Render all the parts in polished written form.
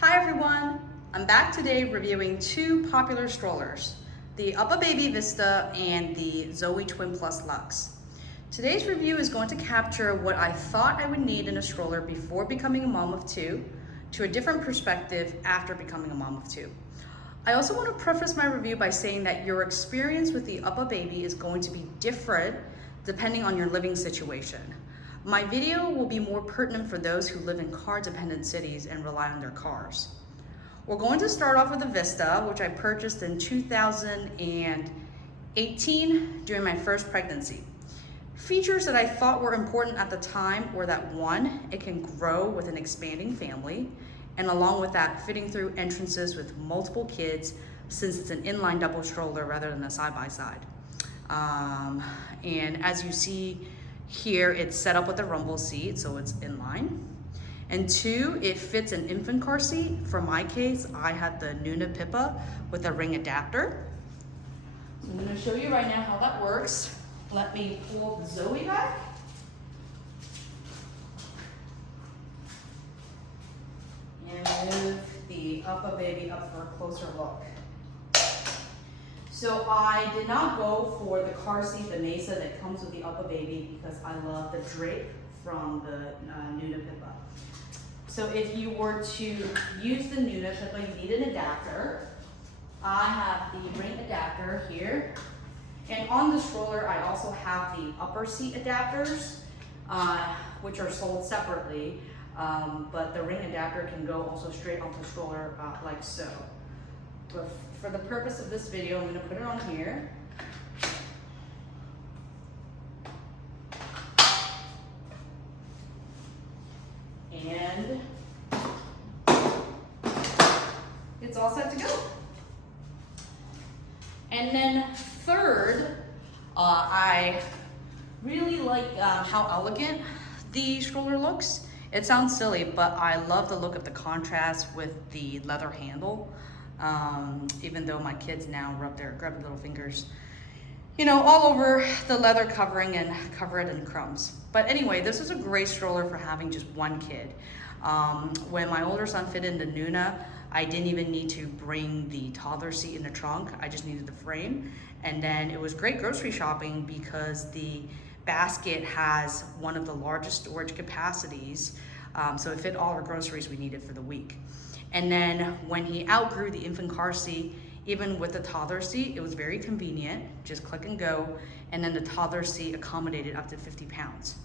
Hi everyone! I'm back today reviewing two popular strollers, the Uppababy Vista and the Zoe Twin Plus Lux. Today's review is going to capture what I thought I would need in a stroller before becoming a mom of two, to a different perspective after becoming a mom of two. I also want to preface my review by saying that your experience with the Uppababy is going to be different depending on your living situation. My video will be more pertinent for those who live in car-dependent cities and rely on their cars. We're going to start off with the Vista, which I purchased in 2018 during my first pregnancy. Features that I thought were important at the time were that one, it can grow with an expanding family, and along with that, fitting through entrances with multiple kids since it's an inline double stroller rather than a side-by-side. And as you see here, it's set up with a rumble seat, so it's inline. And two, it fits an infant car seat. For my case, I had the Nuna Pippa with a ring adapter. So I'm gonna show you right now how that works. Let me pull the Zoe back. And move the Uppababy up for a closer look. So I did not go for the car seat, the Mesa that comes with the Uppababy, because I love the drape from the Nuna Pippa. So if you were to use the Nuna Pippa, you need an adapter. I have the ring adapter here. And on the stroller, I also have the upper seat adapters, which are sold separately. But the ring adapter can go also straight off the stroller like so. But for the purpose of this video, I'm going to put it on here. And it's all set to go. And then third, I really like how elegant the stroller looks. It sounds silly, but I love the look of the contrast with the leather handle. Even though my kids now rub their grubby little fingers, you know, all over the leather covering and cover it in crumbs. But anyway, this is a great stroller for having just one kid. When my older son fit into Nuna, I didn't even need to bring the toddler seat in the trunk. I just needed the frame. And then it was great grocery shopping because the basket has one of the largest storage capacities. So it fit all our groceries we needed for the week. And then when he outgrew the infant car seat, even with the toddler seat, it was very convenient, just click and go. And then the toddler seat accommodated up to 50 pounds.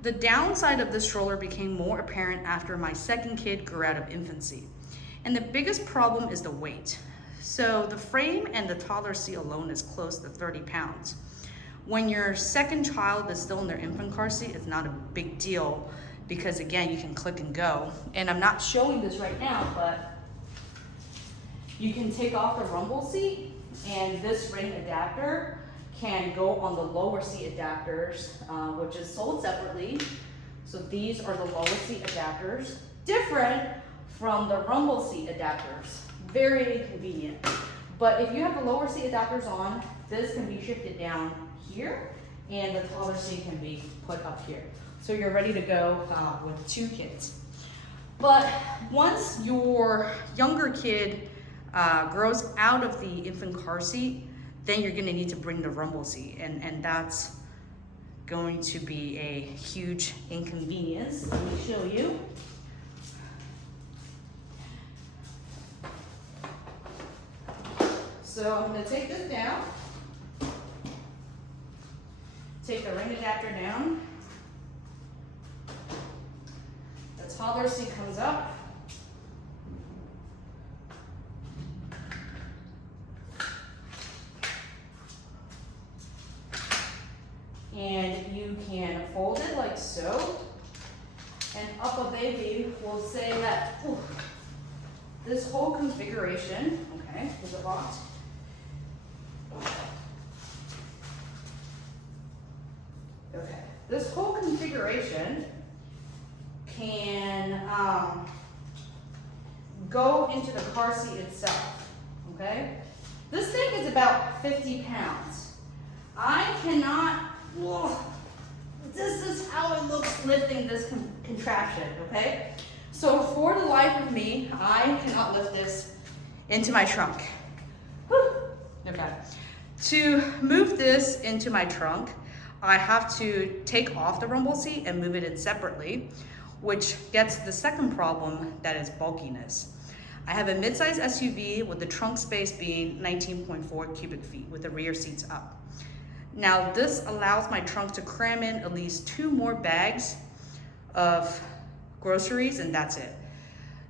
The downside of this stroller became more apparent after my second kid grew out of infancy. And the biggest problem is the weight. So the frame and the toddler seat alone is close to 30 pounds. When your second child is still in their infant car seat, it's not a big deal because again, you can click and go. And I'm not showing this right now, but you can take off the rumble seat and this ring adapter can go on the lower seat adapters, which is sold separately. So these are the lower seat adapters, different from the rumble seat adapters. Very inconvenient. But if you have the lower seat adapters on, this can be shifted down here and the toddler seat can be put up here. So you're ready to go with two kids. But once your younger kid grows out of the infant car seat, then you're gonna need to bring the rumble seat, and that's going to be a huge inconvenience. Let me show you. So I'm gonna take this down, take the ring adapter down. The toddler seat comes up. And you can fold it like so. And Uppababy will say that this whole configuration, okay, is it locked? Okay, this whole configuration can go into the car seat itself, okay? This thing is about 50 pounds. I cannot, whoa, this is how it looks lifting this contraption, okay? So for the life of me, I cannot lift this into my trunk. Whew. Okay. To move this into my trunk, I have to take off the rumble seat and move it in separately, which gets the second problem, that is bulkiness. I have a midsize SUV with the trunk space being 19.4 cubic feet with the rear seats up. Now this allows my trunk to cram in at least 2 more bags of groceries, and that's it.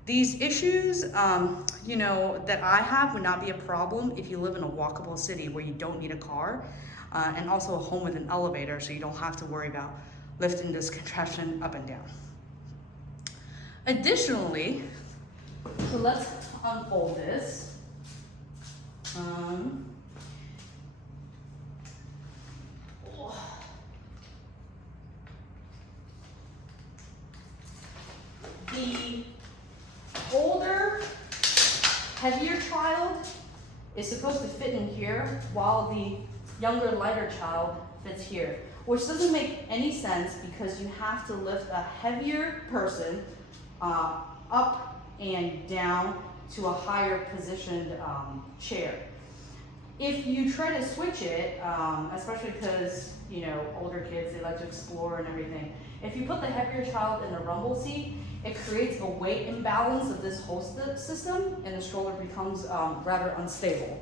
These issues, that I have would not be a problem if you live in a walkable city where you don't need a car, and also a home with an elevator, so you don't have to worry about lifting this contraption up and down. Additionally, so let's unfold this. The older, heavier child is supposed to fit in here, while the younger, lighter child fits here, which doesn't make any sense because you have to lift a heavier person up and down to a higher positioned chair. If you try to switch it, especially because, older kids, they like to explore and everything, if you put the heavier child in the rumble seat, it creates a weight imbalance of this whole system, and the stroller becomes rather unstable.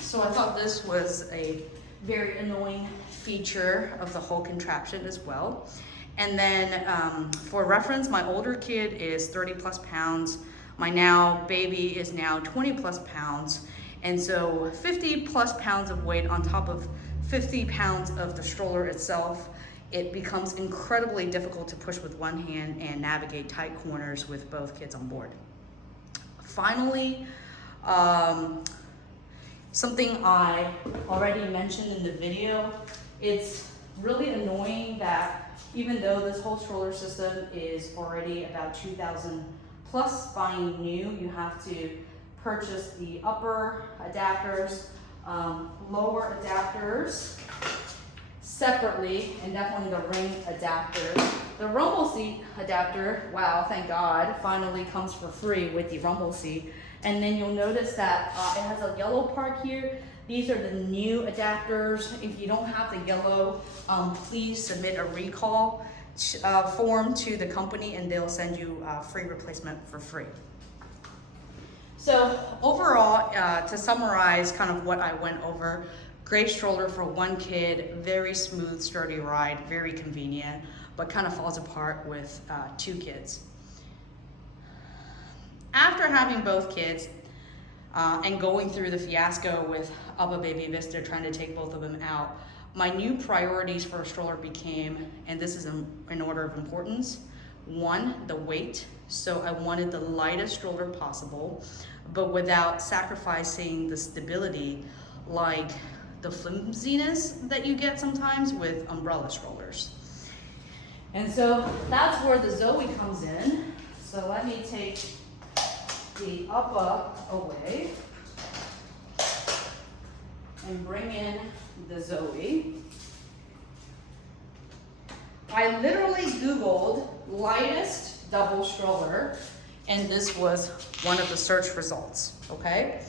So I thought this was a very annoying feature of the whole contraption as well. And then for reference, my older kid is 30 plus pounds. My now baby is now 20 plus pounds. And so 50 plus pounds of weight on top of 50 pounds of the stroller itself, it becomes incredibly difficult to push with one hand and navigate tight corners with both kids on board. Finally, something I already mentioned in the video, it's really annoying that even though this whole stroller system is already about $2,000 plus buying new, you have to purchase the upper adapters, lower adapters separately, and definitely the ring adapter. The rumble seat adapter, wow, thank God, finally comes for free with the rumble seat. And then you'll notice that it has a yellow part here. These are the new adapters. If you don't have the yellow, please submit a recall form to the company and they'll send you a free replacement for free. So overall, to summarize kind of what I went over, great stroller for one kid, very smooth, sturdy ride, very convenient, but kind of falls apart with 2 kids. After having both kids and going through the fiasco with Uppababy Vista, trying to take both of them out, my new priorities for a stroller became, and this is in order of importance, 1, the weight. So I wanted the lightest stroller possible, but without sacrificing the stability, like the flimsiness that you get sometimes with umbrella strollers. And so that's where the Zoe comes in. So let me take the Uppa away and bring in the Zoe. I literally Googled lightest double stroller, and this was one of the search results, okay?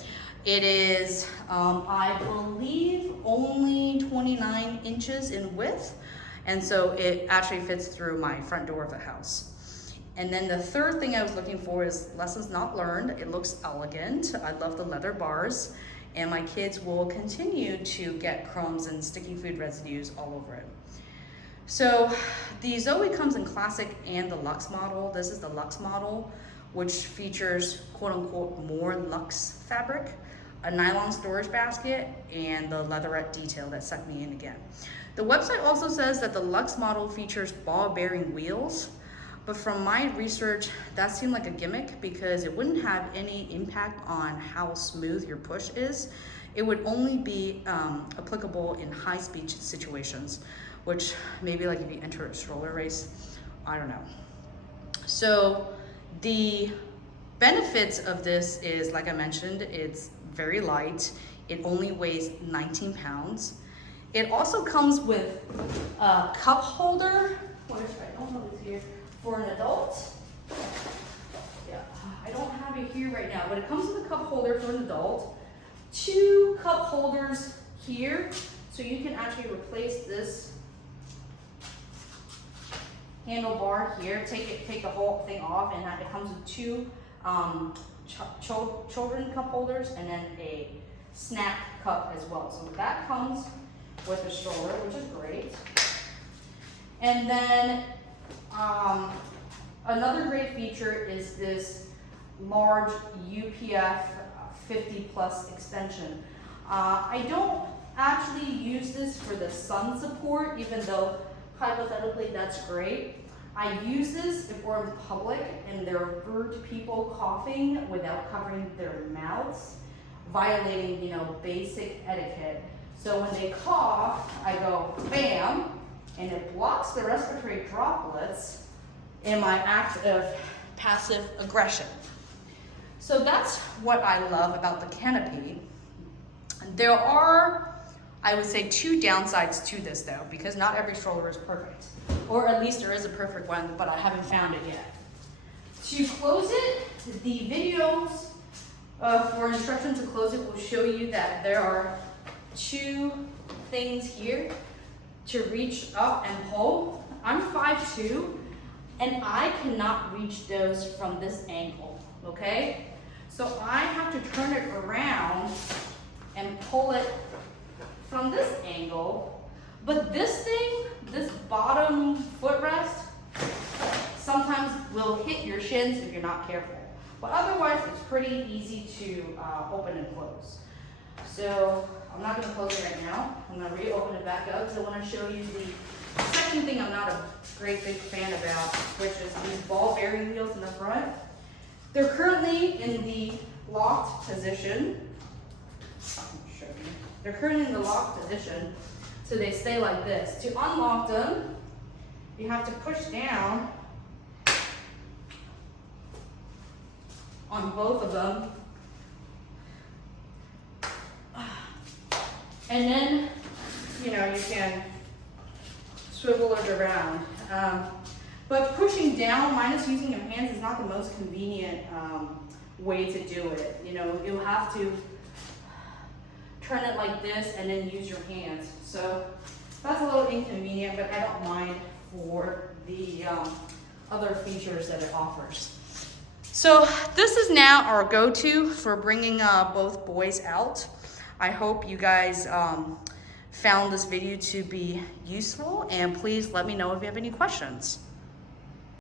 It is, I believe, only 29 inches in width, and so it actually fits through my front door of the house. And then the third thing I was looking for is lessons not learned. It looks elegant. I love the leather bars, and my kids will continue to get crumbs and sticky food residues all over it. So the Zoe comes in classic and the luxe model. This is the luxe model, which features quote unquote more luxe fabric, a nylon storage basket, and the leatherette detail that sucked me in again. The website also says that the luxe model features ball bearing wheels, but from my research, that seemed like a gimmick because it wouldn't have any impact on how smooth your push is. It would only be applicable in high-speed situations, which maybe like if you enter a stroller race, I don't know. So the benefits of this is, like I mentioned, it's very light. It only weighs 19 pounds. It also comes with a cup holder, which I don't know if it's here, for an adult. it here right now, but it comes with a cup holder for an adult, 2 cup holders here, so you can actually replace this handlebar here, take the whole thing off, and it comes with 2 children cup holders and then a snack cup as well. So that comes with the stroller, which is great. And then another great feature is this large UPF 50 plus extension. I don't actually use this for the sun support, even though hypothetically that's great. I use this if we're in public and there are rude people coughing without covering their mouths, violating, you know, basic etiquette. So when they cough, I go bam, and it blocks the respiratory droplets in my act of passive aggression. So that's what I love about the canopy. There are, I would say, 2 downsides to this though, because not every stroller is perfect. Or at least there is a perfect one, but I haven't found it yet. To close it, the videos for instruction to close it will show you that there are 2 things here to reach up and pull. I'm 5'2", and I cannot reach those from this angle, okay? So I have to turn it around and pull it from this angle. But this thing, this bottom footrest, sometimes will hit your shins if you're not careful. But otherwise, it's pretty easy to open and close. So I'm not gonna close it right now. I'm gonna reopen it back up because I wanna show you the second thing I'm not a great big fan about, which is these ball bearing wheels in the front. They're currently in the locked position. I'll show you. They're currently in the locked position. So they stay like this. To unlock them, you have to push down on both of them. And then, you know, you can swivel it around. But pushing down minus using your hands is not the most convenient way to do it. You know, you'll have to turn it like this and then use your hands. So that's a little inconvenient, but I don't mind for the other features that it offers. So this is now our go-to for bringing both boys out. I hope you guys found this video to be useful, and please let me know if you have any questions.